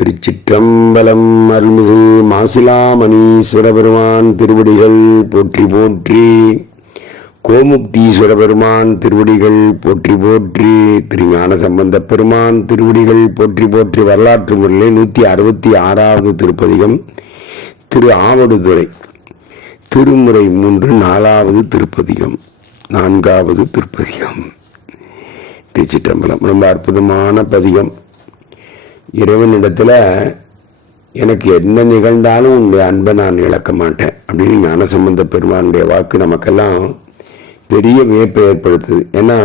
திருச்சிற்றம்பலம் அருள்மிகு மாசிலாமணீஸ்வர பெருமான் திருவடிகள் போற்றி போற்றி. கோமுக்தீஸ்வர பெருமான் திருவடிகள் போற்றி போற்றி. திருஞான சம்பந்த பெருமான் திருவடிகள் போற்றி போற்றி. வரலாற்று முறையிலே நூற்றி அறுபத்தி ஆறாவது திருப்பதிகம் திரு ஆவடுதுறை. திருமுறை மூன்று நாலாவது திருப்பதிகம் நான்காவது திருப்பதிகம். திருச்சிற்றம்பலம். ரொம்ப அற்புதமான பதிகம். இறைவனிடத்துல எனக்கு என்ன நிகழ்ந்தாலும் உன்னுடைய அன்பை நான் இழக்க மாட்டேன் அப்படின்னு ஞான சம்பந்த பெருமானுடைய வாக்கு நமக்கெல்லாம் பெரிய வியப்பை ஏற்படுத்துது. ஏன்னா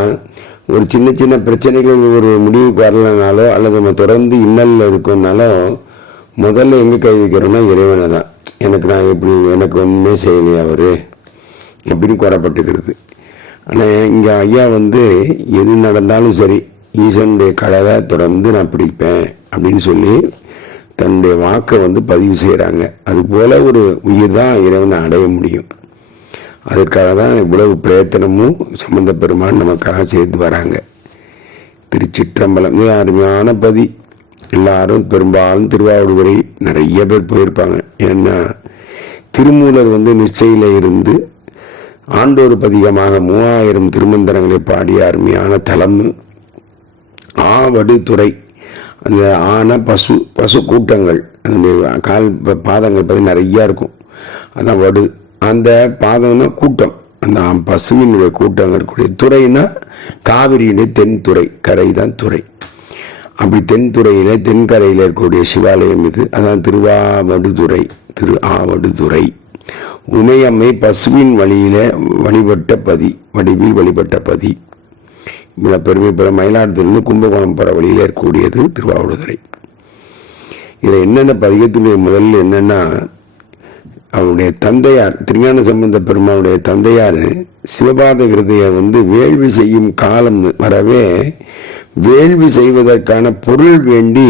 ஒரு சின்ன சின்ன பிரச்சனைகள் ஒரு முடிவுக்கு வரலனாலோ அல்லது நம்ம தொடர்ந்து இன்னலில் இருக்கோம்னாலோ முதல்ல எங்கே கை வைக்கிறோம்னா இறைவனை தான். எனக்கு நான் எப்படி எனக்கு ஒன்றுமே செய்யலையா அவரு அப்படின்னு கூறப்பட்டுக்கிறது. ஆனால் இங்கே ஐயா வந்து எது நடந்தாலும் சரி ஈசனுடைய கடலை தொடர்ந்து நான் பிடிப்பேன் அப்படின்னு சொல்லி தன்னுடைய வாக்கை வந்து பதிவு செய்கிறாங்க அது போல ஒரு உயிர் தான் இறைவனை அடைய முடியும். அதற்காக தான் இவ்வளவு பிரயத்தனமும் சம்பந்த பெருமான் நமக்காக சேர்த்து வராங்க. திருச்சிற்றம்பலம் இது அருமையான பதி. எல்லாரும் பெரும்பாலும் திருவாவூர் நிறைய பேர் போயிருப்பாங்க. ஏன்னா திருமூலர் வந்து நிச்சயில இருந்து ஆண்டோர் பதிகமாக மூவாயிரம் திருமந்திரங்களை பாடிய அருமையான தலம். ஆவடுதுறை. அந்த ஆன பசு பசு கூட்டங்கள் அந்த கால் பாதங்கள் பற்றி நிறையா இருக்கும். அதான் வடு. அந்த பாதம்னா கூட்டம். அந்த பசுவினுடைய கூட்டங்கள் இருக்கக்கூடிய துறைனா காவிரியினுடைய தென்துறை கரை தான் துறை. அப்படி தென்துறையில தென்கரையில் இருக்கக்கூடிய சிவாலயம் இது. அதான் திருவாவடுதுறை திரு ஆவடுதுறை. உமையம்மை பசுவின் வழியில வழிபட்ட பதி வடிவில் வழிபட்ட பதி. பெருமை பெற மயிலாடுதுறையிலிருந்து கும்பகோணம் போகிற வழியில் இருக்கக்கூடியது திருவாவடுதுறை இதில் என்னென்ன பதிகத்தினுடைய முதல்ல என்னென்னா அவருடைய தந்தையார் திருஞான சம்பந்த பெருமானுடைய தந்தையார் சிவபாத கிருதையை வந்து வேள்வி செய்யும் காலம் வரவே வேள்வி செய்வதற்கான பொருள் வேண்டி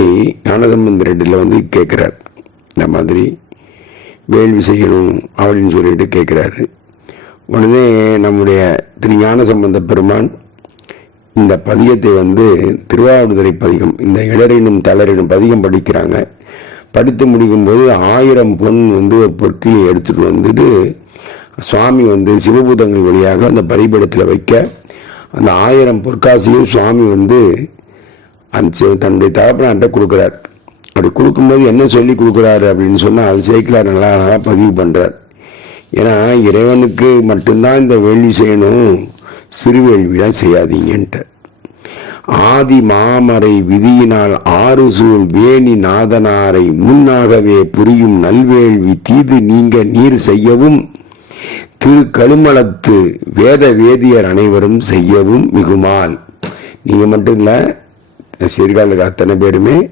ஞானசம்பந்தரிடத்துல வந்து கேட்குறார் இந்த மாதிரி வேள்வி செய்யணும் அப்படின்னு சொல்லிட்டு கேட்குறாரு உடனே நம்முடைய திரு ஞான சம்பந்த பெருமான் இந்த பதிகத்தை வந்து திருவாவடுதுறை பதிகம் இந்த இடரினும் தளரினும் பதிகம் படிக்கிறாங்க. படித்து முடிக்கும்போது ஆயிரம் பொன் வந்து ஒரு பொற்கிளி எடுத்துட்டு வந்துட்டு சுவாமி வந்து சிவபூதங்கள் வழியாக அந்த பரிபடத்தில் வைக்க அந்த ஆயிரம் பொற்காசியும் சுவாமி வந்து அந்த தன்னுடைய தகப்பனாட்ட கொடுக்குறார். அப்படி கொடுக்கும்போது என்ன சொல்லி கொடுக்குறாரு அப்படின்னு சொன்னால் அது சேர்க்கலார் நல்லா அழகாக பதிவு பண்ணுறார் ஏன்னா இறைவனுக்கு மட்டும்தான் இந்த வேள்வி செய்யணும். சிறு செய்யாதீங்கன்ட்டு. ஆதி மாமரை விதியினால் ஆறு சூழ் வேணி நாதனாரை முன்னாகவே புரியும் நல்வேள்வி தீது நீங்க நீர் செய்யவும் திரு கழுமலத்து வேத வேதியர் அனைவரும் செய்யவும் மிகுமால். நீங்க மட்டும் இல்ல சீர்காழிக்கு அத்தனை பேருமே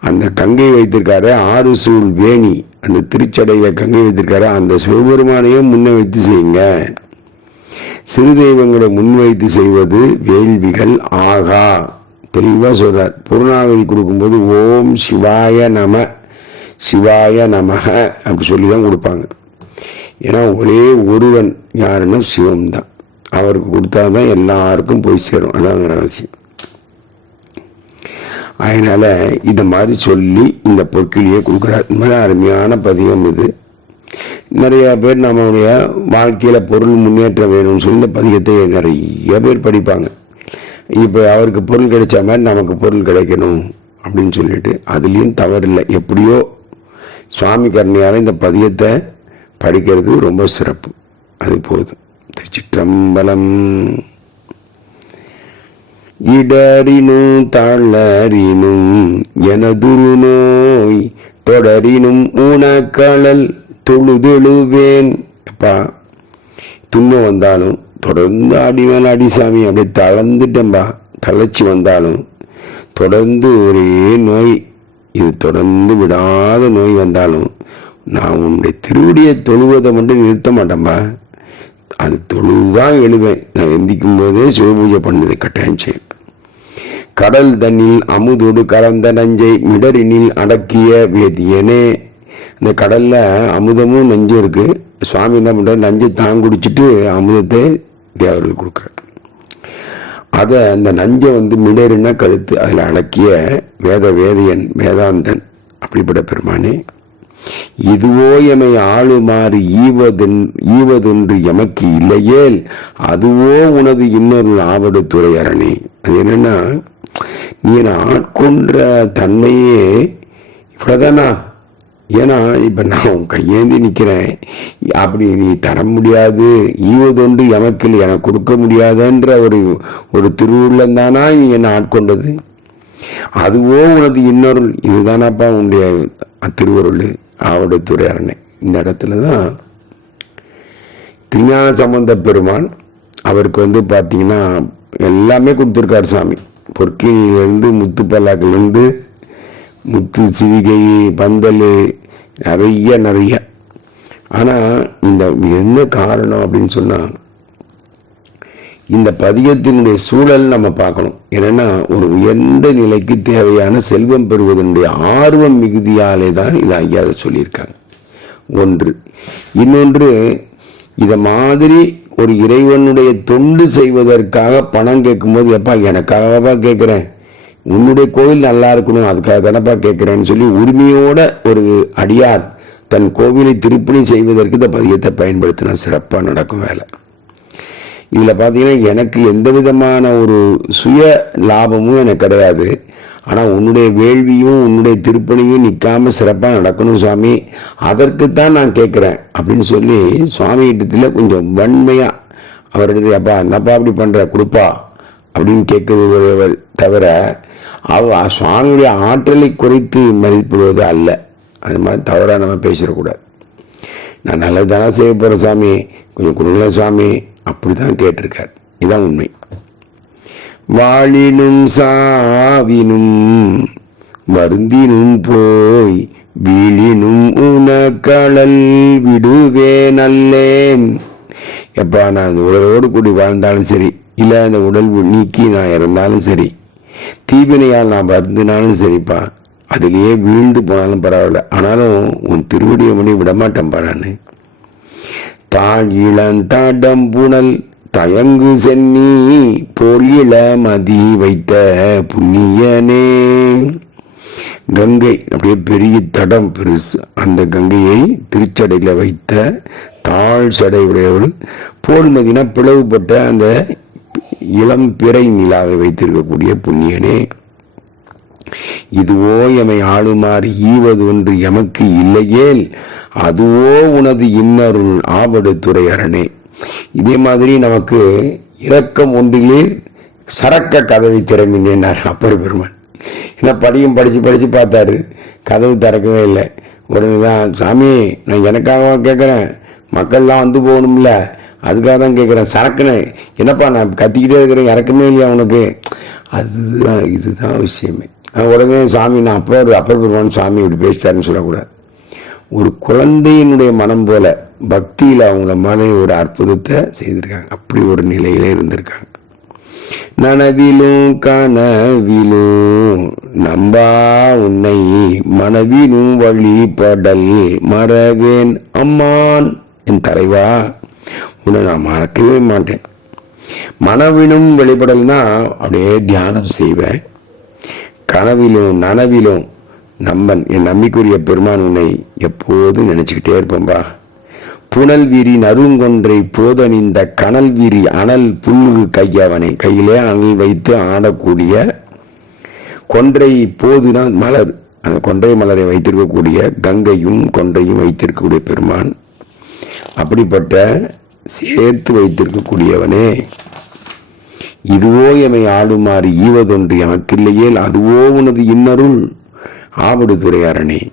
அந்த கங்கை வைத்திருக்காரு ஆறு சூழ் வேணி. அந்த திருச்சடையில கங்கை வைத்திருக்காரு. அந்த சிவபெருமானையும் முன்ன வைத்து செய்யுங்க. சிறு தெய்வங்களை முன்வைத்து செய்வது வேள்விகள் ஆகா. தெளிவா சொல்றார். புறநாகதி கொடுக்கும்போது ஓம் சிவாய நம சிவாய நமக அப்படி சொல்லி தான் கொடுப்பாங்க. ஏன்னா ஒரே ஒருவன் யாருன்னா சிவம் தான். அவருக்கு கொடுத்தாதான் எல்லாருக்கும் போய் சேரும். அதான் ரகசியம். அதனால இந்த மாதிரி சொல்லி இந்த பொற்கிளியை கொடுக்குறார். மிக அருமையான பதிகம் இது. நிறைய பேர் நம்மளுடைய வாழ்க்கையில பொருள் முன்னேற்றம் வேணும்னு சொல்லி இந்த பதிகத்தை நிறைய பேர் படிப்பாங்க. இப்ப அவருக்கு பொருள் கிடைச்ச மாதிரி நமக்கு பொருள் கிடைக்கணும் அப்படின்னு சொல்லிட்டு அதுலயும் தவறில்லை. எப்படியோ சுவாமி கருணையால இந்த பதியத்தை படிக்கிறது ரொம்ப சிறப்பு. அது போதும். திருச்சிற்றம்பலம். இடறினும் தளரினும் எனதுரு நோய் தொடரினும் ஊனக்கலல் தொழுதெழுவேன். அப்பா துன்பம் வந்தாலும் தொடர்ந்து அடி மேல சாமி அப்படியே தளர்ந்துட்டேன்பா. தளர்ச்சி வந்தாலும் தொடர்ந்து ஒரே நோய். இது தொடர்ந்து விடாத நோய் வந்தாலும் நான் உன்னுடைய திருவடியை தொழுவதை மட்டும் நிறுத்த மாட்டேன்பா. அது தொழுதான் எழுவேன். நான் எந்திக்கும் போதே சிவபூஜை பண்ணது கட்டாயம் செய்யும் கடல் தண்ணில் அமுதோடு கலந்த நஞ்சை மிடரினில் அடக்கிய வேதியனே. இந்த கடல்ல அமுதமும் நெஞ்சும் இருக்கு. சுவாமி என்ன பண்றாரு? நஞ்சை தான் குடிச்சிட்டு அமுதத்தை தேவர்கள் கொடுக்குறார். அதை அந்த நஞ்சை வந்து மிடேருன்னா கழுத்து அதில் அடக்கிய வேத வேதியன் வேதாந்தன் அப்படிப்பட்ட பெருமானே இதுவோ எமை ஆளுமாறு ஈவதென் ஈவதென்று எமக்கு இல்லையேல் அதுவோ உனது இன்னொரு ஆவடு துறை அது என்னன்னா நீ ஆட்கொன்ற தன்மையே இவ்வளவுதானா? ஏன்னா இப்போ நான் உன் கையேந்தி நிற்கிறேன் அப்படி நீ தர முடியாது. ஈவதொன்று எமக்கில் எனக்கு கொடுக்க முடியாதுன்ற ஒரு ஒரு திருவுள்ளம் தானா நீ என்னை ஆட்கொண்டது அதுவோ உனது இன்னொரு இதுதானாப்பா உன்னுடைய திருவருள். ஆவட துறையாரனை. இந்த இடத்துல தான் திருஞான சம்பந்த பெருமான் அவருக்கு வந்து பார்த்தீங்கன்னா எல்லாமே கொடுத்துருக்காரு சாமி. பொற்கினிலேருந்து முத்து பல்லாக்கிலேருந்து முத்து சிவிகை பந்தல் நிறைய நிறைய. ஆனால் இந்த என்ன காரணம் அப்படின்னு சொன்னால் இந்த பதியத்தினுடைய சூழல் நம்ம பார்க்கணும். என்னன்னா ஒரு உயர்ந்த நிலைக்கு தேவையான செல்வம் பெறுவதனுடைய ஆர்வம் மிகுதியாலே தான் இதை ஐயா அதை சொல்லியிருக்காங்க ஒன்று. இன்னொன்று இதை மாதிரி ஒரு இறைவனுடைய தொண்டு செய்வதற்காக பணம் கேட்கும்போது எப்பா எனக்காகவா கேட்கிறேன்? உன்னுடைய கோவில் நல்லா இருக்கணும் அதுக்காக தானப்பா கேட்கிறேன்னு சொல்லி உரிமையோட ஒரு அடியார் தன் கோவிலை திருப்பணி செய்வதற்கு இந்த பதியத்தை பயன்படுத்தினா சிறப்பாக நடக்கும் வேலை. இதில் பார்த்தீங்கன்னா எனக்கு எந்த விதமான ஒரு சுய லாபமும் எனக்கு கிடையாது. ஆனால் உன்னுடைய வேள்வியும் உன்னுடைய திருப்பணியும் நிற்காமல் சிறப்பாக நடக்கணும் சுவாமி. அதற்குத்தான் நான் கேட்குறேன் அப்படின்னு சொல்லி சுவாமி இடத்துல கொஞ்சம் வன்மையாக அவரிடத்துல அப்பா என்னப்பா அப்படி பண்ணுற கொடுப்பா. அப்படின்னு கேட்குறது தவிர அவ சுவாமியுடைய ஆற்றலை குறைத்து மதிப்பிடுவது அல்ல. அது மாதிரி தவறாக நம்ம பேசிடக்கூடாது. நான் நல்லது தானே செய்ய போகிற சாமி. கொஞ்சம் கொடுங்கள சுவாமி அப்படிதான் கேட்டிருக்கார். இதுதான் உண்மை. வாழினும் சாவினும் வருந்தினும் போய் வீழினும் உனக்கடல் விடுவே நல்லேன் எப்பா நான் அந்த உடலோடு கூடி வாழ்ந்தாலும் சரி இல்லை அந்த உடல் நீக்கி நான் இறந்தாலும் சரி தீவினையால் நான் வருந்தினாலும் சரிப்பா அதிலேயே வீழ்ந்து போனாலும் பரவாயில்ல. ஆனாலும் உன் திருவடியை மணி விடமாட்டேன் பாரான்னு தாழிளந்தாடம் புனல் தயங்கு சென்னி பொறியில மதி வைத்த புண்ணியனே. கங்கை அப்படியே பெரிய தடம் பெருசு. அந்த கங்கையை திருச்சடையில வைத்த தாழ் சடை உடையவள் போல்மதினா பிளவுபட்ட அந்த இளம் பிறை நிலாவை வைத்திருக்கக்கூடிய புண்ணியனே. இதுவோ எமை ஆளுமாறு ஈவது ஒன்று எமக்கு இல்லையேல் அதுவோ உனது இன்னருள் ஆபடு துறை அரணே. இதே மாதிரி நமக்கு இரக்கம் ஒன்றிலே சரக்க கதவை திறமினார் அப்பர் பெருமான். ஏன்னா படியும் படிச்சு படிச்சு பார்த்தாரு கதவு திறக்கவே இல்லை. உடனே தான் சாமி நான் எனக்காக கேட்குறேன் மக்கள்லாம் வந்து போகணும்ல. அதுக்காக தான் கேட்குறேன். சரக்குன்னு என்னப்பா நான் கத்திக்கிட்டே இருக்கிறேன் இறக்கமே இல்லையா உனக்கு? அதுதான் இதுதான் விஷயமே. உடனே சாமி நான் அப்பர் அப்பர் பெருமான் சாமி இப்படி பேசிட்டாருன்னு சொல்லக்கூடாது. ஒரு குழந்தையினுடைய மனம் போல பக்தியில் அவங்கள மன ஒரு அற்புதத்தை செய்திருக்காங்க. அப்படி ஒரு நிலையில இருந்திருக்காங்க. நனவிலும் கனவிலும் நம்பா உன்னை மனவிலும் வழிபடல் மறவேன் அம்மான் என் தலைவா. இதை நான் மறக்கவே மாட்டேன். மனவிலும் வெளிப்படல்னா அப்படியே தியானம் செய்வேன். கனவிலும் நனவிலும் நம்பன் என் நம்பிக்குரிய பெருமான் உன்னை எப்போதும் நினைச்சுக்கிட்டே இருப்பேன்பா புனல் விரி நறுங்கொன்றை போதணிந்த கனல் விரி அனல் புல்லு கையவனை கையிலே அணில் வைத்து ஆடக்கூடிய கொன்றை போதுனா மலர். அந்த கொன்றை மலரை வைத்திருக்கக்கூடிய கங்கையும் கொன்றையும் வைத்திருக்கக்கூடிய பெருமான். அப்படிப்பட்ட சேர்த்து வைத்திருக்கக்கூடியவனே. இதுவோ எமை ஆடுமாறு ஈவதொன்று எனக்கில்லையேல் அதுவோ உனது இன்னருள். ஆவடு துறையாரணே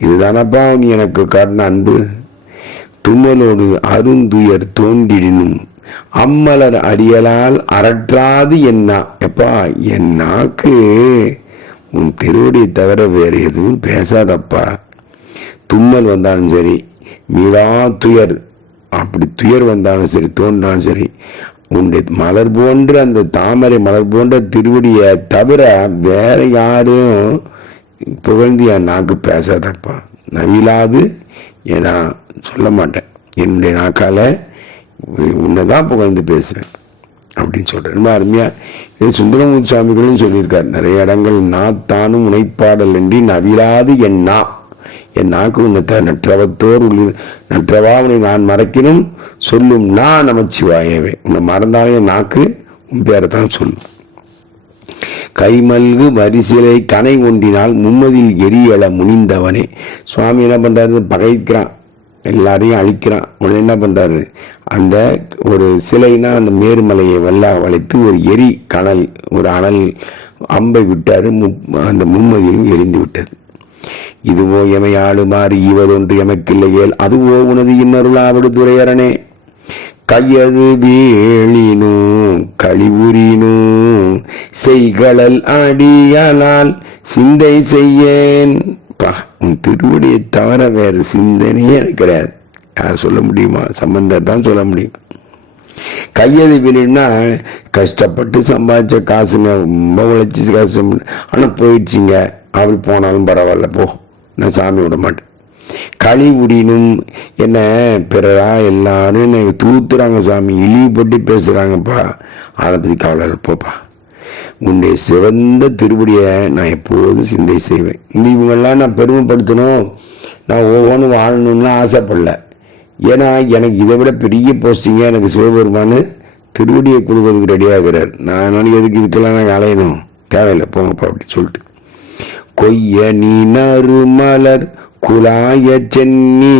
இதுதானப்பா நீ எனக்கு காட்டின அன்பு. தும்மலோடு அருந்துயர் தோன்றிடினும் அம்மலர் அடியலால் அரற்றாது என்ன. எப்பா என் நாக்கு. உன் திருவடியை தவிர வேறு எதுவும் பேசாதப்பா. தும்மல் வந்தாலும் சரி மீளா துயர். அப்படி துயர் வந்தாலும் சரி தோன்றாலும் சரி உன்னுடைய மலர் போன்ற அந்த தாமரை மலர் போன்ற திருவடியை தவிர வேற யாரும் புகழ்ந்து என் நாக்கு பேசாதப்பா. நவிலாது ஏன்னா சொல்ல மாட்டேன். என்னுடைய நாக்கால உன்னை தான் புகழ்ந்து பேசுவேன் அப்படின்னு சொல்றேன். ரொம்ப அருமையா இது சுந்தரமூர் சுவாமிகளும் சொல்லியிருக்கார். நிறைய இடங்கள் நான் தானும் உனைப்பாடல் என்று நவிலாது என் என் நாக்கு உன்னை நற்றவத்தோர் உள்ளிரு நற்றவாவனை நான் மறக்கினும் சொல்லும் நான் நமச்சிவாயவே. உன்னை மறந்தாவே நாக்கு உன் பேரை தான் சொல்லும். கைமல்கு வரிசிலை கனை ஒன்றினால் மும்மதில் எரியல முனிந்தவனே. சுவாமி என்ன பண்றாரு? பகைக்கிறான். எல்லாரையும் அழிக்கிறான். உடனே என்ன பண்றாரு? அந்த ஒரு சிலைனா அந்த மேருமலையை வெள்ளா வளைத்து ஒரு எரி கனல் ஒரு அனல் அம்பை விட்டாரு. அந்த மும்மதியும் எரிந்து விட்டது. இதுவோ எமை ஆளுமாறு ஈவதொன்று எமக்கில்லையேல் அதுவோ உனது இன்னருளாவிடு துறையரனே கையது வீழினோ கழிவுறினோ செய்களல் அடியலால் சிந்தை செய்யேன். பா உன் திருவடியை தவிர வேறு சிந்தனையே கிடையாது. யார் சொல்ல முடியுமா? சம்பந்தர் தான் சொல்ல முடியும். கையது வெளின்னா கஷ்டப்பட்டு சம்பாதிச்ச காசுங்க ரொம்ப உழைச்சி காசு ஆனால் போயிடுச்சிங்க. அவள் போனாலும் பரவாயில்ல போ. நான் சாமி விட மாட்டேன். களி உடினும் என்ன பிறரா எல்லாரும் என்னை தூத்துறாங்க சாமி இழிவுபட்டு பேசுகிறாங்கப்பா அதை பற்றி கவலை இல்லை, போப்பா. உன்னுடைய சிறந்த திருவடியை நான் எப்போதும் சிந்தை செய்வேன். இந்த இவங்கெல்லாம் நான் பெருமைப்படுத்தணும். நான் ஒவ்வொன்றும் வாழணும்னு ஆசைப்படல. ஏன்னா எனக்கு இதை விட பெரிய போஸ்டிங்க எனக்கு சிவபெருமானு திருவடியை கொடுக்கறதுக்கு ரெடியாகிறார் நான் எதுக்கு இதுக்கெல்லாம் நான் அலையணும் தேவையில்லை போங்கப்பா அப்படி சொல்லிட்டு. கொய்ய நீ நறுமலர் குலாய சென்னி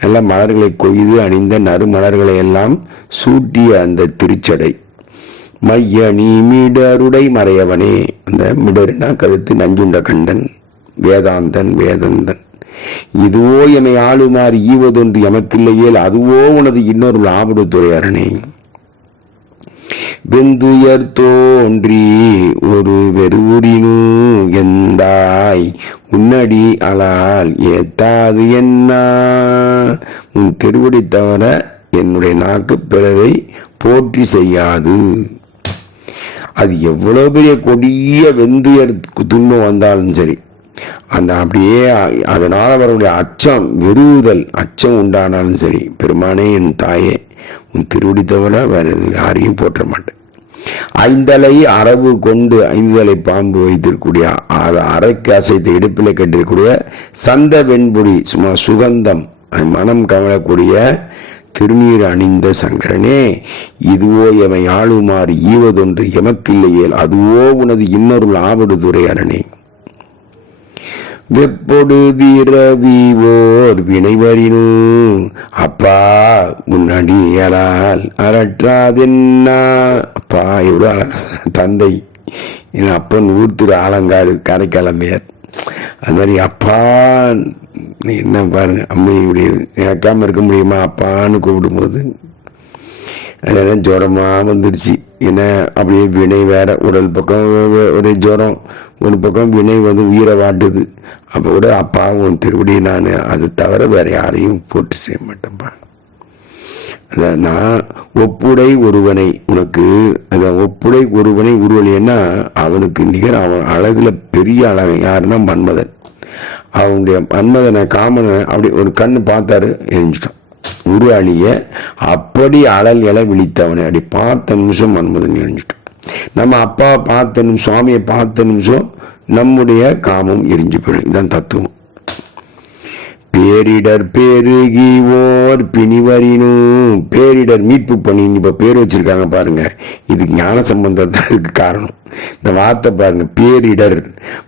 நல்ல மலர்களை கொய்து அணிந்த நறுமலர்களை எல்லாம் சூட்டிய அந்த திருச்சடை. மைய நீ மிடருடை மறையவனே. அந்த மிடருனா கருத்து நஞ்சுண்ட கண்டன் வேதாந்தன் வேதந்தன். இதுவோ என்னை ஆளுமாறு ஈவதொன்று எமக்கில்லையேல் அதுவோ உனது இன்னொரு லாபடுத்துறை அரணே. வெந்துயர் தோன்றி ஒரு வெறுவுரினு எந்தாய்? உன்னடி அலால் ஏத்தாது என்ன உன் திருவடி தவிர என்னுடைய நாக்கு பிறரை போற்றி செய்யாது. அது எவ்வளவு பெரிய கொடிய வெந்துயர் துன்பம் வந்தாலும் சரி. அந்த அப்படியே அதனால் அதனால அவருடைய அச்சம் வெறுவுதல் அச்சம் உண்டானாலும் சரி. பெருமானே என் தாயே உன் திருவடி தவிர வேற யாரையும் போற்ற மாட்டேன். ஐந்தலை அரவு கொண்டு ஐந்தலை பாம்பு வைத்திருக்கூடிய அரைக்கு அசைத்து இடுப்பில் கட்டிருக்கூடிய சந்த வெண்புரி சும்மா சுகந்தம் மனம் கவலக்கூடிய திருநீர் அணிந்த சங்கரனே இதுவோ எமை ஆளுமாறு ஈவதொன்று எமக்கில்லையேல் அதுவோ உனது இன்னொரு ஆவடுதுறை அரணே. வெப்பொடு ஓர் வினைவரினும் அப்பா முன்னாடி இயலால் அரற்றாதென்னா அப்பா எவ்வளோ அழகா தந்தை என் அப்பன் ஊர் திரு ஆலங்காடு காரைக்காலமையார் அது மாதிரி அப்பா நீ என்ன பாருங்க அம்மையுடைய இறக்காம இருக்க முடியுமா? அப்பான்னு கூப்பிடும்போது அதெல்லாம் ஜுரமாக வந்துடுச்சு. ஏன்னா அப்படியே வினை வேற உடல் பக்கம் ஒரே ஜுரம். ஒரு பக்கம் வினை வந்து உயிரை வாட்டுது. அப்போ கூட அப்பா உன் திருவடி நான். அது தவிர வேற யாரையும் போட்டு செய்ய மாட்டேன்ப்பா அதான் நான் ஒப்புடை ஒருவனை உனக்கு அதான் ஒப்புடை ஒருவனை உருவலைன்னா அவனுக்கு நிகர் அவன் அழகுல பெரிய அழகன். யாருன்னா மன்மதன். அவனுடைய மன்மதனை காமனை அப்படி ஒரு கண்ணு பார்த்தாரு எரிஞ்சிட்டான் உரு அழிய அப்படி அழல் இலை விழித்தவனை. அப்படி பார்த்த நிமிஷம் மன்மதன் எரிஞ்சிட்டான் நம்ம அப்பா பார்த்த நிமிஷம் சுவாமியை பார்த்த நிமிஷம் நம்முடைய காமம் எரிஞ்சு போயிடும். இதுதான் தத்துவம். பேரிடர் பெருகி ஓர் பிணிவரினும் பேரிடர் மீட்பு பணி இப்ப பேர் வச்சிருக்காங்க பாருங்க. இது ஞான சம்பந்தம் தான் இதுக்கு காரணம். இந்த வார்த்தை பாருங்க பேரிடர்.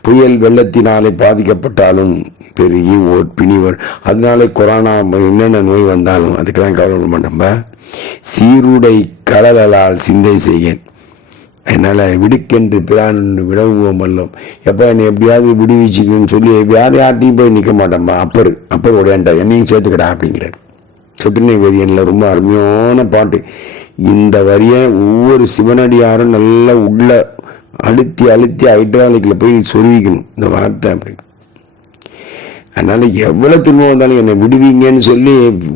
புயல் வெள்ளத்தினாலே பாதிக்கப்பட்டாலும் பெருகி ஓர் பிணிவர். அதனாலே கொரோனா என்னென்ன நோய் வந்தாலும் அதுக்கெல்லாம் கவலைப்பட மாட்டோம்பா சீருடை கடலால் சிந்தை செய்யேன். அதனால் விடுக்கென்று பிரான் விடவுவோம் வல்லம் எப்போ என்னை எப்படியாவது விடுவிச்சுக்கணும்னு சொல்லி எப்படியாவது யார்ட்டையும் போய் நிற்க மாட்டேன்பா அப்பர் அப்பர் உடையாண்டார் என்னையும் சேர்த்துக்கடா அப்படிங்கிறார். சொட்டுநீர் வேதியனில் ரொம்ப அருமையான பாட்டு. இந்த வரியை ஒவ்வொரு சிவனடியாரும் நல்லா உள்ள அழுத்தி அழுத்தி ஹைட்ராலிக்கில் போய் சொருவிக்கணும் இந்த வார்த்தை அப்படின்னு அதனால எவ்வளவு துன்பம் வந்தாலும் என்னை விடுவீங்கன்னு சொல்லி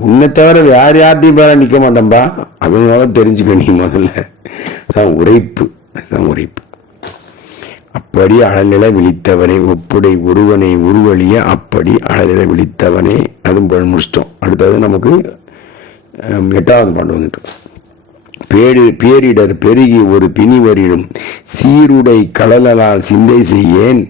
உன்னை தவிர யார் யார்ட்டையும் பேர நிக்க மாட்டேன்பா. அதனால தெரிஞ்சுக்க நீ முதல்ல. அதான் உரைப்பு. அதுதான் உரைப்பு. அப்படி அழநிலை விழித்தவனே ஒப்புடை ஒருவனை உருவழிய அப்படி அழநிலை விழித்தவனே. அதுவும் முடிச்சிட்டோம். அடுத்தது நமக்கு எட்டாவது பாட்டு வந்துட்டோம் பேடு பேரிடர் பெருகி ஒரு பிணிவரினும் சீருடை கடலால் சிந்தை செய்யேன்.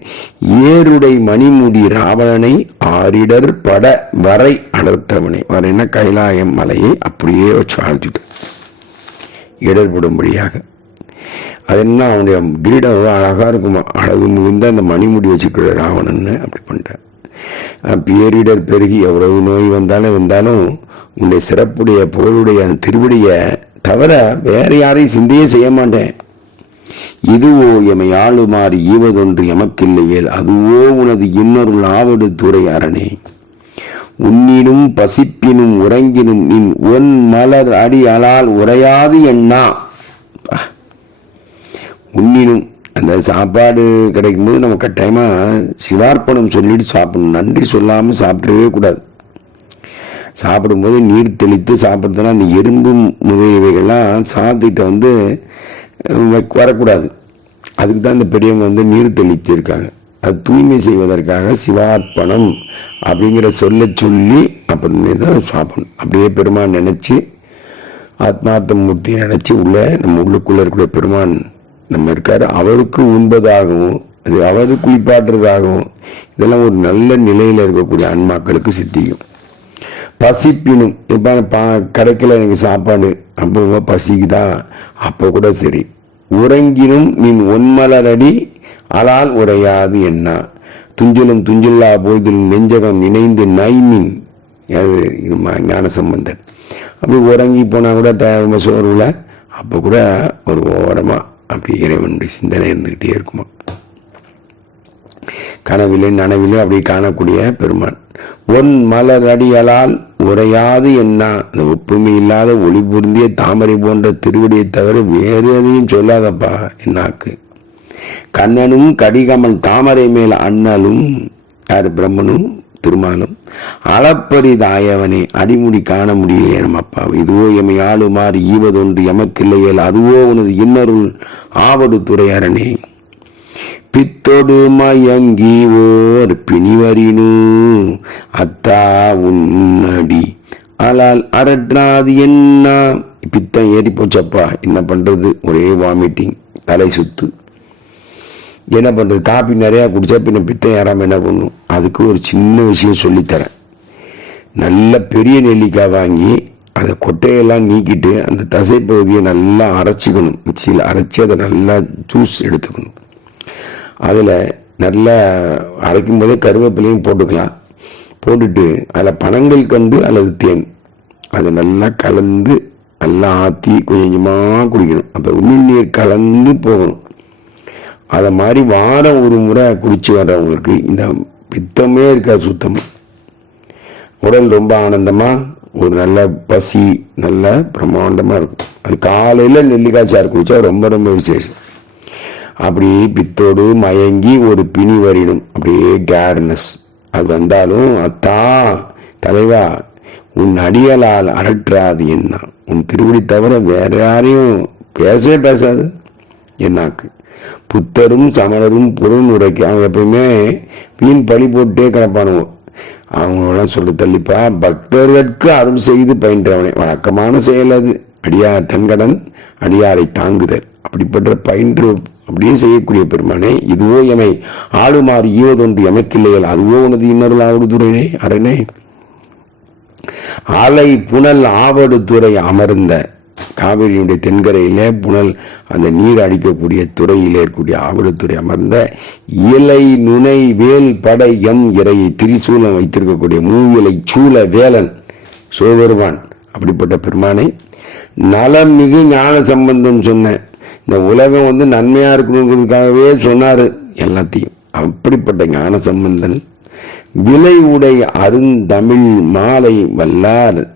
ஏருடை மணிமுடி ராவணனை ஆரிடர் பட வரை அடர்த்தவனை. வரைன்னா கைலாயம் மலையை அப்படியே வச்சு ஆழ்த்திட்டு இடர்படும்படியாக. அது என்ன அவனுடைய கிரீடம் அழகா இருக்குமா? அழகு மிகுந்த அந்த மணிமுடி வச்சுக்கிற ராவணன்னு அப்படி பண்ணிட்டார். பேரிடர் பெருகி எவ்வளவு நோய் வந்தாலும் வந்தாலும் உன்னுடைய சிறப்புடைய புகழுடைய அந்த திருவடிய தவிர வேற யாரையும் சிந்தையே செய்ய மாட்டேன். இதுவோ எமை ஆளுமாறு ஈவதொன்று எமக்கில்லையேல் அதுவோ உனது இன்னொரு ஆவடு துறை அரணே. உன்னினும் பசிப்பினும் உறங்கினும் நின் ஒன் மலர் அடி உரையாது எண்ணா. உன்னினும் அந்த சாப்பாடு கிடைக்கும்போது நம்ம கட்டாயமா சிவார்ப்பணம் சொல்லிட்டு சாப்பிடணும். நன்றி சொல்லாம சாப்பிடவே கூடாது. சாப்பிடும்போது நீர் தெளித்து சாப்பிட்றதுனா அந்த எறும்பு முதலியவைகள்லாம் சாத்திட்ட வந்து வரக்கூடாது. அதுக்கு தான் இந்த பெரியவங்க வந்து நீர் தெளித்து இருக்காங்க அது தூய்மை செய்வதற்காக சிவார்ப்பணம் அப்படிங்கிற சொல்ல சொல்லி அப்படின்னு தான் சாப்பிடணும். அப்படியே பெருமான் நினைச்சு ஆத்மார்த்த மூர்த்தி நினைச்சு உள்ள நம்ம உள்ளுக்குள்ளே இருக்கிற பெருமான் நம்ம இருக்காரு. அவருக்கு உண்பதாகவும் அது அவரு குளிப்பாட்டுறதாகவும் இதெல்லாம் ஒரு நல்ல நிலையில இருக்கக்கூடிய ஆன்மாக்களுக்கு சித்திக்கும். பசிப்பினும் இப்போ பா கிடைக்கல எனக்கு சாப்பாடு. அப்போ பசிக்குதா? அப்போ கூட சரி. உறங்கினும் நின் ஒன்மலரடி அலால் உரையாது என்ன. துஞ்சிலும் துஞ்சில்லா பொழுதிலும் நெஞ்சகம் இணைந்து நைமின். அது ஞான சம்பந்தன் அப்படி உறங்கி போனால் கூட தேவை சோர்வில் அப்போ கூட ஒரு ஓரமாக அப்படி இறைவனுடைய சிந்தனை இருந்துக்கிட்டே இருக்குமா. கனவிலே நனவிலே அப்படி காணக்கூடிய பெருமான் ஒன் மலரடியலால் உரையாது என்ன? அந்த ஒப்புமை இல்லாத ஒளி புரிந்திய தாமரை போன்ற திருவடியை தவிர வேறு எதையும் சொல்லாதப்பா என்னாக்கு? கண்ணனும் கடிகமல் தாமரை மேல் அண்ணலும் யார் பிரம்மனும் திருமாலும் அளப்பரிதாயவனே அடிமுடி காண முடியலையே நம்ம அப்பா இதுவோ எமை ஆளுமாறு ஈவதொன்று எமக்கில்லையேல் அதுவோ உனது இன்னருள் ஆவடு துறையரணே பித்தொடு மயங்கி ஓர் பிணிவரினு அத்தா உன்னடி அலால் அரற்றாது என்ன? பித்தம் ஏறி போச்சப்பா என்ன பண்றது? ஒரே வாமிட்டிங் தலை சுத்து. என்ன பண்றது? காப்பி நிறைய குடிச்சா பின்ன பித்தம் ஏறாம என்ன பண்ணும்? அதுக்கு ஒரு சின்ன விஷயம் சொல்லித்தரேன். நல்ல பெரிய நெல்லிக்காய் வாங்கி அதை கொட்டையெல்லாம் நீக்கிட்டு அந்த தசை பகுதியை நல்லா அரைச்சிக்கணும். மிக்சியில் அரைச்சி அதை நல்லா ஜூஸ் எடுத்துக்கணும். அதில் நல்லா அரைக்கும் போதே கருவேப்பிலையும் போட்டுக்கலாம். போட்டுட்டு அதில் பனங்கள் கண்டு அல்லது தேன். அதை நல்லா கலந்து நல்லா ஆற்றி கொஞ்சம் கொஞ்சமாக குடிக்கணும். அப்போ உமிழ்நீர் கலந்து போகணும். அதை மாதிரி வாரம் ஒரு முறை குடிச்சு வர்றவங்களுக்கு இந்த பித்தமே இருக்காது சுத்தமாக உடல் ரொம்ப ஆனந்தமாக ஒரு நல்ல பசி நல்ல பிரம்மாண்டமாக இருக்கும். அது காலையில் நெல்லிக்காய் சாறு குடித்தா ரொம்ப ரொம்ப விசேஷம். அப்படியே பித்தோடு மயங்கி ஒரு பிணி வரிடும். அப்படியே கேர்னஸ் அது வந்தாலும் அத்தா தலைவா உன் அடியலால் அரற்றாது என்ன? உன் திருவடி தவிர வேற யாரையும் பேசவே பேசாது. என்னாக்கு? புத்தரும் சமணரும் புறம் உரைக்கு அவங்க எப்பயுமே வீண் பழி போட்டே கிடப்பானுவோ அவங்களெல்லாம் சொல்லி தள்ளிப்பா பக்தர்களுக்கு அருள் செய்து பயின்றவனே. வழக்கமான செயல் அது. அடியார் தன்கடன் அடியாரை தாங்குதல். அப்படிப்பட்ட பயின்று அப்படியே செய்யக்கூடிய பெருமானே இதுவோ எமை. ஆளுமாறு ஈவதொன்று எமக்கில்லையல் அதுவோ உனது இன்னொரு துறையே அரணே. ஆலை புனல் ஆவடுதுறை அமர்ந்த காவிரியுடைய தென்கரையிலே புனல் அந்த நீர் அடிக்கக்கூடிய துறையிலே இருக்கக்கூடிய ஆவடுத்துறை அமர்ந்த இலை நுனை வேல் படை எம் இறையை திரிசூலம் வைத்திருக்கக்கூடிய மூவிலை சூல வேலன் சிவபெருமான். அப்படிப்பட்ட பெருமானை நலம் மிகு ஞான சம்பந்தம் சொன்ன இந்த உலகம் வந்து நன்மையா இருக்கணுங்கிறதுக்காகவே சொன்னாரு எல்லாத்தையும். அப்படிப்பட்ட ஞான சம்பந்தன். விலை உடை அருந்தமிழ் மாலை வல்லார்.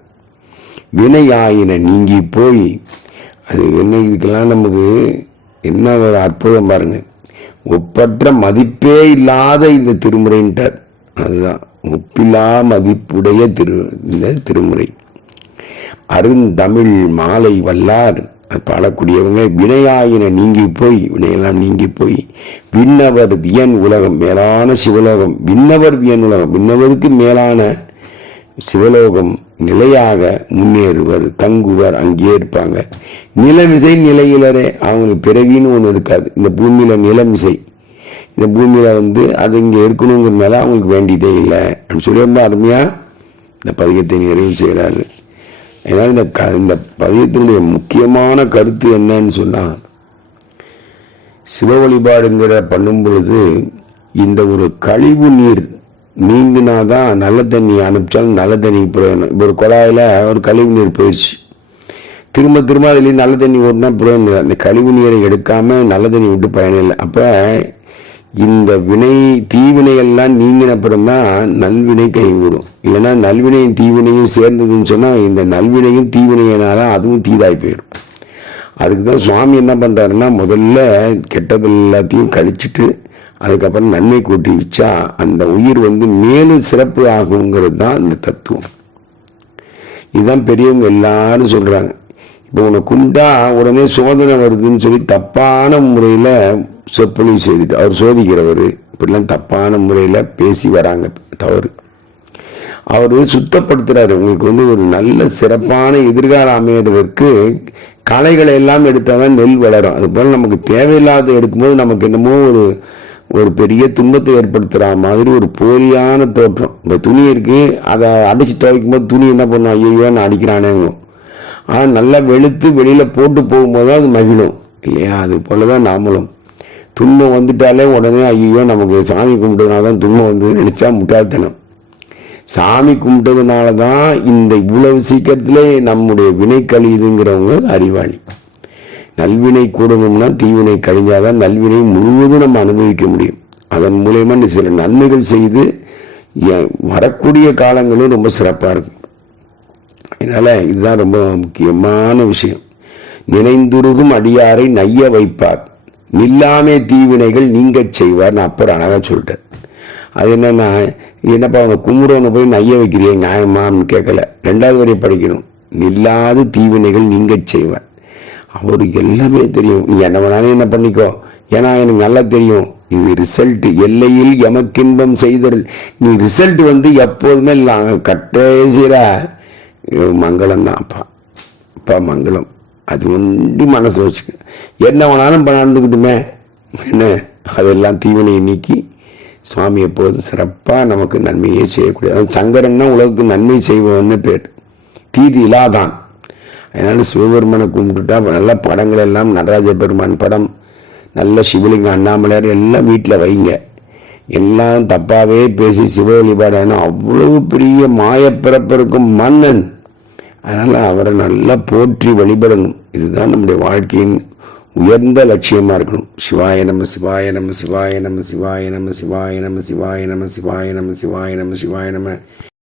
வினையாயின நீங்கி போய். அது என்ன இதுக்கெல்லாம் நமக்கு என்ன ஒரு அற்புதம் பாருங்க. ஒப்பற்ற மதிப்பே இல்லாத இந்த திருமுறைன்ட்டார். அதுதான் ஒப்பில்லா மதிப்புடைய திரு இந்த திருமுறை. அருந்தமிழ் மாலை வல்லார். பாடக்கூடியவங்க வினையாயின நீங்கி போய் வினையெல்லாம் நீங்கி போய் விண்ணவர் வியன் உலகம் மேலான சிவலோகம் விண்ணவர் வியன் உலகம் விண்ணவருக்கு மேலான சிவலோகம் நிலையாக முன்னேறுவர் தங்குவர் அங்கேயே இருப்பாங்க. நிலமிசை நிலையிலரே அவங்களுக்கு பிறவின்னு ஒன்று இருக்காது. இந்த பூமியில நிலமிசை. இந்த பூமியில வந்து அது இங்க இருக்கணுங்கிறதுனால அவங்களுக்கு வேண்டியதே இல்லை. அப்படின்னு சொல்லி ரொம்ப அருமையா இந்த பதிகத்தை நிறைவு செய்கிறாரு ஏன்னா இந்த க இந்த பதியத்தினுடைய முக்கியமான கருத்து என்னன்னு சொன்னா சிவ வழிபாடுங்கிற பண்ணும் பொழுது இந்த ஒரு கழிவு நீர் நீங்கினாதான் நல்ல தண்ணி அனுப்பிச்சாலும் நல்ல தண்ணி பிரயோஜனம் இப்போ ஒரு குழாயில ஒரு கழிவு நீர் போயிடுச்சு. திரும்ப திரும்ப அதுலேயும் நல்ல தண்ணி ஓட்டினா பிரயோஜனம் இல்லை. அந்த கழிவு நீரை எடுக்காம நல்ல தண்ணி விட்டு பயணம் இல்லை அப்ப இந்த வினை தீவினை எல்லாம் நீங்கின தான் நல்வினை கைகூடும். இல்லைன்னா நல்வினையும் தீவினையும் சேர்ந்ததுன்னு சொன்னால் இந்த நல்வினையும் தீவினையினால அதுவும் தீதாய் போயிடும். அதுக்கு தான் சுவாமி என்ன பண்ணுறாருன்னா முதல்ல கெட்டது எல்லாத்தையும் கழிச்சிட்டு அதுக்கப்புறம் நன்மை கூட்டி வச்சா அந்த உயிர் வந்து மேலும் சிறப்பு ஆகுங்கிறது தான் இந்த தத்துவம். இதுதான் பெரியவங்க எல்லாரும் சொல்கிறாங்க உன்னை கும்பிட்டா உடனே சோதனை வருதுன்னு சொல்லி தப்பான முறையில் சொற்பொழிவு செய்துட்டு அவர் சோதிக்கிறவர் இப்படிலாம் தப்பான முறையில் பேசி வராங்க தவறு. அவர் சுத்தப்படுத்துறாரு. உங்களுக்கு வந்து ஒரு நல்ல சிறப்பான எதிர்காலம் அமையறதற்கு களைகளை எல்லாம் எடுத்தாதான் நெல் வளரும். அதுபோல் நமக்கு தேவையில்லாத எடுக்கும்போது நமக்கு என்னமோ ஒரு ஒரு பெரிய துன்பத்தை ஏற்படுத்துகிற மாதிரி ஒரு போலியான தோற்றம். இப்போ துணி இருக்கு அதை அடித்து துவைக்கும் போது துணி என்ன பண்ணும்? ஐயோ நான் அடிக்கிறானேங்க ஆனால் நல்லா வெளுத்து வெளியில் போட்டு போகும்போது அது மகிழும். இல்லையா? அது போலதான் நாமளும். துன்பம் வந்துட்டாலே உடனே ஐயோ நமக்கு சாமி கும்பிட்டதுனால தான் துன்பம் வந்து நினச்சா முட்டாள்தனம். சாமி கும்பிட்டதுனால தான் இந்த இவ்வளவு சீக்கிரத்திலே நம்முடைய வினை கழியுதுங்கிறவங்க அறிவாளி. நல்வினை கூடணும்னா தீவினை கழிஞ்சாதான் நல்வினை முழுவதும் நம்ம அனுபவிக்க முடியும். அதன் மூலயமா சில நன்மைகள் செய்து வரக்கூடிய காலங்களும் ரொம்ப சிறப்பாக இருக்கும். அதனால இதுதான் ரொம்ப முக்கியமான விஷயம். நினைந்துருகும் அடியாரை நைய வைப்பார். நில்லாமே தீவினைகள் நீங்க செய்வார் நான் அப்புறம் அழகா சொல்லிட்டேன் அது என்னன்னா என்னப்பா அவங்க குமுறவனை போய் நைய வைக்கிறீங்க நியாயமான்னு கேட்கல. ரெண்டாவது வரையை படிக்கணும். நில்லாத தீவினைகள் நீங்க செய்வார். அவருக்கு எல்லாமே தெரியும். நீ என்ன வேணாலும் என்ன பண்ணிக்கோ. ஏன்னா எனக்கு நல்லா தெரியும். இது ரிசல்ட். எல்லையில் எமக்கின்பம் செய்தல் நீ ரிசல்ட் வந்து எப்போதுமே கட்டேசில மங்களம் தான் அப்பா அப்பா மங்களம். அது ஒண்டி மனசு வச்சுக்க. என்ன வேணாலும் நடந்துக்கிட்டுமே. என்ன? அதெல்லாம் தீவனையை நீக்கி சுவாமி எப்போது சிறப்பாக நமக்கு நன்மையே செய்யக்கூடிய சங்கரன்னா உலகுக்கு நன்மை செய்வோம்னு பேர். தீதி இலாதான். அதனால சிவபெருமானை கும்பிட்டுட்டா நல்ல படங்கள் எல்லாம் நடராஜ பெருமான் படம் நல்ல சிவலிங்கம் அண்ணாமலையார் எல்லாம் வீட்டில் வைங்க. எல்லாம் தப்பாகவே பேசி சிவ வழிபாடு ஏன்னா அவ்வளவு பெரிய மாயப்பிறப்பிருக்கும் மன்னன். அதனால அவரை நல்லா போற்றி வழிபடணும். இதுதான் நம்முடைய வாழ்க்கையின் உயர்ந்த லட்சியமா இருக்கணும். சிவாய நம சிவாய நம சிவாய நம சிவாய நம சிவாய நம சிவாய நம சிவாய நம சிவாய நம சிவாய நம.